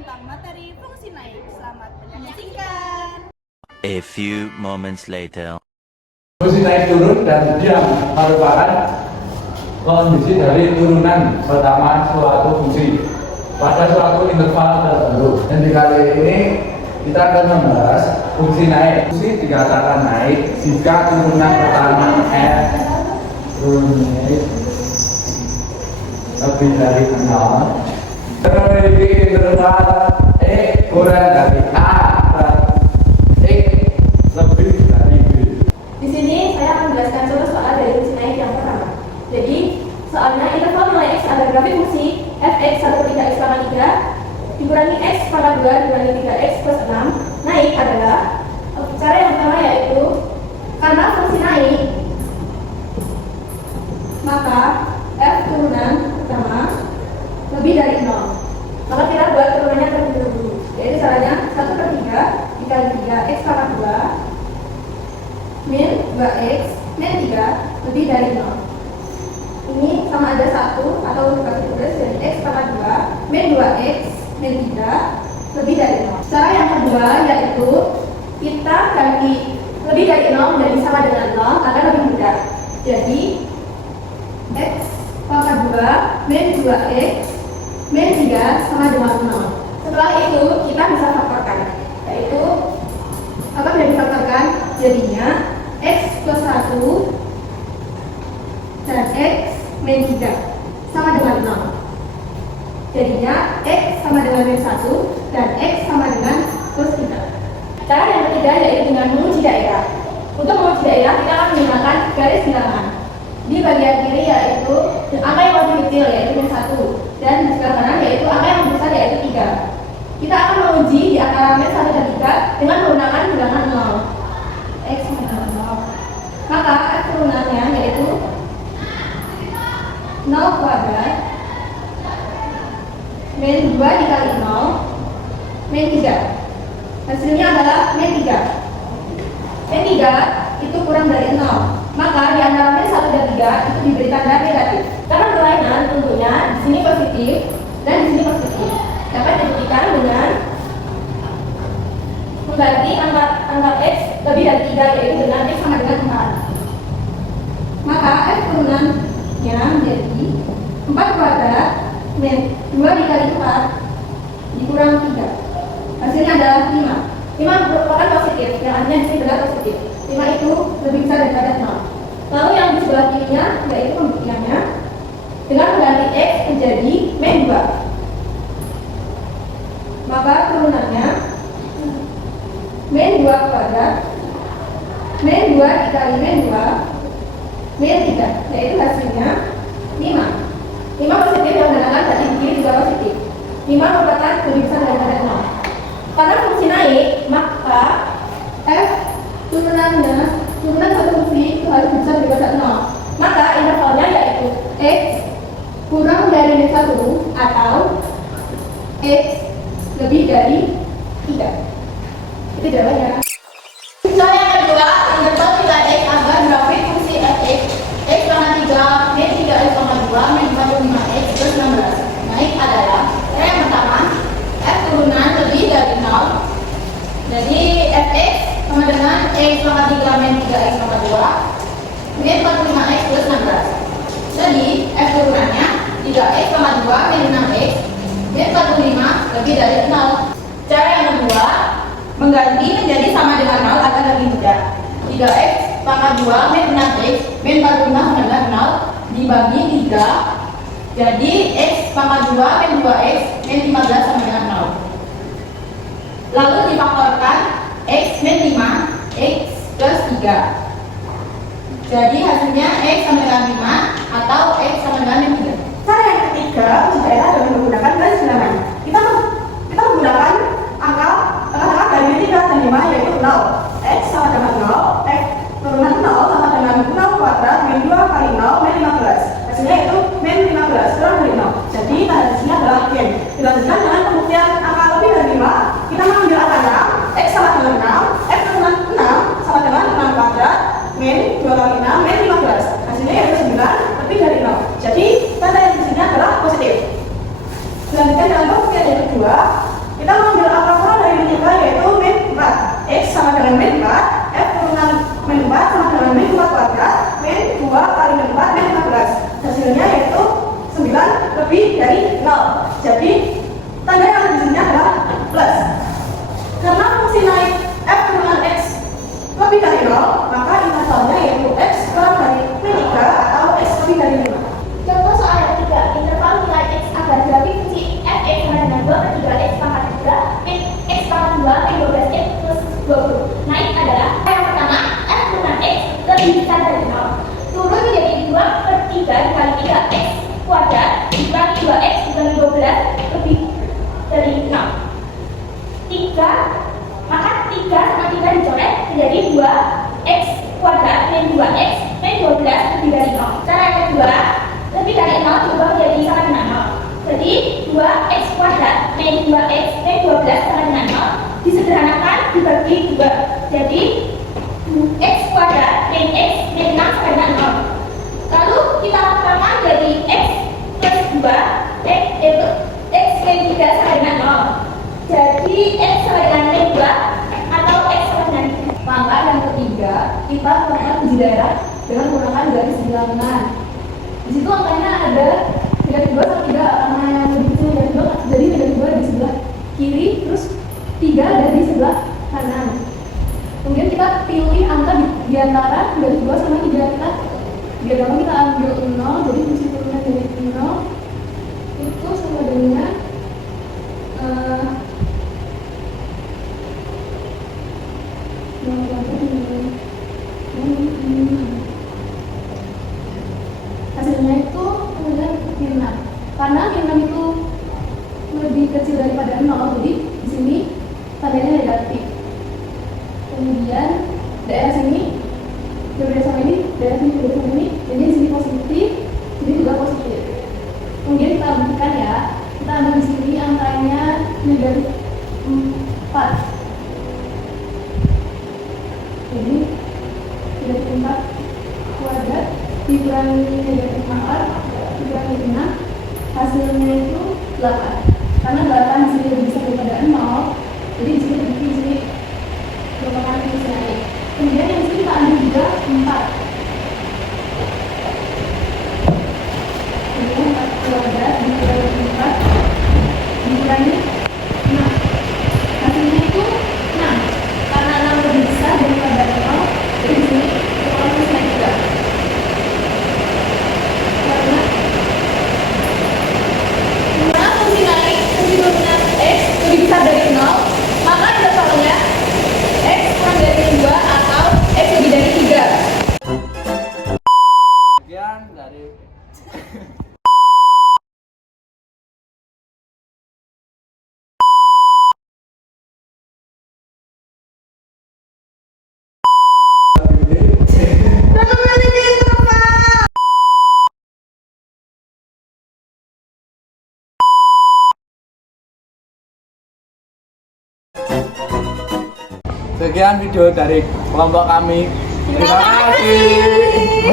tentang materi fungsi naik. Selamat menyaksikan. A few moments later. Fungsi naik turun dan diam merupakan kondisi dari turunan pertama suatu fungsi pada suatu interval tertentu. Dan di kali ini kita akan membahas fungsi naik. Fungsi dikatakan naik jika turunan pertama f turun lebih dari 0 memiliki interval x kurang dari a dan x lebih dari b. Di sini saya akan menjelaskan contoh soal dari fungsi naik yang pertama. Jadi soalnya interval nilai x adalah grafik fungsi fx 1 per 3x pangkat 3 dikurangi x pangkat 2 dikurangi 3x plus 6 naik adalah cara yang pertama yaitu karena fungsi naik maka f turunan pertama lebih dari 0. Maka kita buat turunannya terlebih dahulu. Yaitu caranya 1 per 3 dikali 3x pangkat 2 min 2x min 3 lebih dari 0. Ini sama ada 1 atau dibagi tulis jadi x pangkat 2 min 2x min 3 lebih dari 0. Cara yang kedua yaitu kita ganti lebih dari 0 menjadi sama dengan 0 agar lebih mudah. Jadi x pangkat 2 min 2x min 3 sama dengan 0. Setelah itu kita bisa faktorkan, yaitu apa bisa difaktorkan jadinya x plus 1 dan x min 3 sama dengan 0. Jadinya x sama dengan min 1 dan x sama dengan plus 3. Cara yang ketiga yaitu dengan menguji daerah. Untuk menguji daerah kita akan menggunakan garis bilangan. Di bagian kiri yaitu angka yang lebih kecil yaitu min 1 dan di sebelah kanan yaitu angka yang lebih besar yaitu 3. Kita akan menguji di antara min 1 dan 3 dengan menggunakan bilangan 0. X sama dengan 0. Maka f turunannya yaitu 0 kuadrat min 2 dikali 0 min 3. Hasilnya adalah min 3. Min 3 itu kurang dari 0. Maka di antara min 1 dan 3 itu diberi tanda negatif. Karena berlainan tentunya di sini positif dan di sini positif. Dapat dibuktikan dengan mengganti angka x lebih dari 3 yaitu dengan x sama dengan 4. Maka f turunannya menjadi 4 kuadrat min 2 dikali 4 dikurang 3. Hasilnya adalah 5. 5 merupakan positif, yang artinya di sini benar positif. 5 itu lebih besar daripada 0. Lalu yang di sebelah kirinya yaitu pembuktiannya dengan mengganti x menjadi min 2. Maka turunannya min 2 kuadrat min 2 dikali min 2 min 3 yaitu hasilnya 5. 5 positif yang menggunakan berarti di kiri juga positif. 5 merupakan lebih besar daripada 0. Karena fungsi naik maka f turunan satu fungsi itu harus besar daripada 0. Maka intervalnya yaitu x kurang dari min 1 atau x lebih dari 3. Itu jawabannya. Cara yang kedua, interval kita x agar grafik fungsi fx x pangkat 3 min 3x pangkat 2 min 45x plus 16 naik adalah cara yang pertama f turunan lebih dari 0. Jadi fx sama dengan x pangkat 3 min 3x pangkat 2 min 45x plus 16. Jadi f turunannya 3x pangkat 2 min 6x min 45 lebih dari 0. Cara yang kedua mengganti menjadi sama dengan 0 agar lebih mudah. 3x pangkat 2 min 6x min 45 sama dengan 0 dibagi 3. Jadi x pangkat 2 min 2x min 15 sama dengan 0. Lalu difaktorkan x min 5 x plus 3. Jadi hasilnya x sama dengan 5 atau x sama dengan min 3. Cara yang ketiga uji daerah dengan menggunakan garis bilangan. Kita menggunakan angka tengah-tengah dari min 3 dan 5 yaitu 0. X sama dengan 0, x turunan 0 sama dengan 0 kuadrat min 2 kali 0 min 15. Hasilnya itu min 15 kurang dari 0. Jadi tanda di sini adalah min. Dilanjutkan dengan pembuktian angka lebih dari 5. Kita mengambil angka 6, x sama dengan 6, x turunan 6 sama dengan 6 kuadrat min 2 kali 6 min 15. Hasilnya yaitu 9 lebih dari 0. Jadi tanda yang di sini adalah positif. Kita mengambil akar dari min 3 yaitu min 4. X sama dengan min 4, F turunan min 4 sama dengan min 4 kuadrat, min 2 kali min 4, min 15. Hasilnya yaitu 9 lebih dari 0. Jadi tanda yang di sini adalah plus. Karena fungsi naik F turunan X lebih dari 0, maka intervalnya yaitu X kurang dari min 3 atau X lebih dari 5. Contoh soal yang ketiga, interval nilai X agar grafik fungsi f(x) sama dengan 2/3 X pangkat 3 min X pangkat 2 min 12X plus 20. Naik adalah yang pertama, F turunan X lebih besar dari 0. Turun menjadi 2/3 dikali 3X kuadrat dikali 2X dikali 12 lebih dari 0. 3, maka 3 sama 3 dicoret menjadi 2X kuadrat min 2X min 12 lebih dari 0. Cara yang kedua, lebih dari 0 diubah menjadi sama dengan 0. Jadi 2X kuadrat min 2X min 12 sama dengan 0 disederhanakan dibagi 2. Jadi X kuadrat min X min 6 sama dengan 0. Lalu kita tambahkan jadi X plus 2 X min 3 sama dengan 0. Jadi X sama dengan min 2 atau X sama dengan 3. Langkah yang ketiga, kita melakukan uji daerah dengan menggunakan garis bilangan. Di situ angkanya ada negatif 2 sama 3 karena yang lebih kecil negatif 2, jadi negatif 2 di sebelah kiri, terus 3 ada di sebelah kanan. Kemudian kita pilih angka di antara negatif 2 sama 3. Biar gampang kita ambil 0, jadi fungsi turunan dari 0 itu sama dengan hasilnya itu kemudian min 6. Karena min 6 itu lebih kecil daripada 0, jadi di sini tandanya negatif. Kemudian daerah sini berbeda sama ini, daerah sini berbeda sama ini, jadi di sini positif, jadi juga positif. Kemudian kita buktikan ya, kita ambil di sini angkanya negatif 4. Jadi negatif 4 kuadrat dikurangi negatif 4 dikurangi 6, hasilnya itu 8. Karena 8 di sini lebih besar daripada 0, jadi di sini lebih, di sini merupakan fungsi naik. Kemudian yang sini kita ambil juga 4. Kemudian 4 kuadrat dikurangi 4 dikurangi 6, hasilnya itu 6. Karena 6 lebih besar daripada 0, jadi di sini merupakan fungsi naik juga. Karena fungsi naik, fungsi turunan X lebih besar dari 0, maka intervalnya X kurang dari 2 atau X lebih dari 3. Sekian dari Sekian video dari kelompok kami. Terima kasih.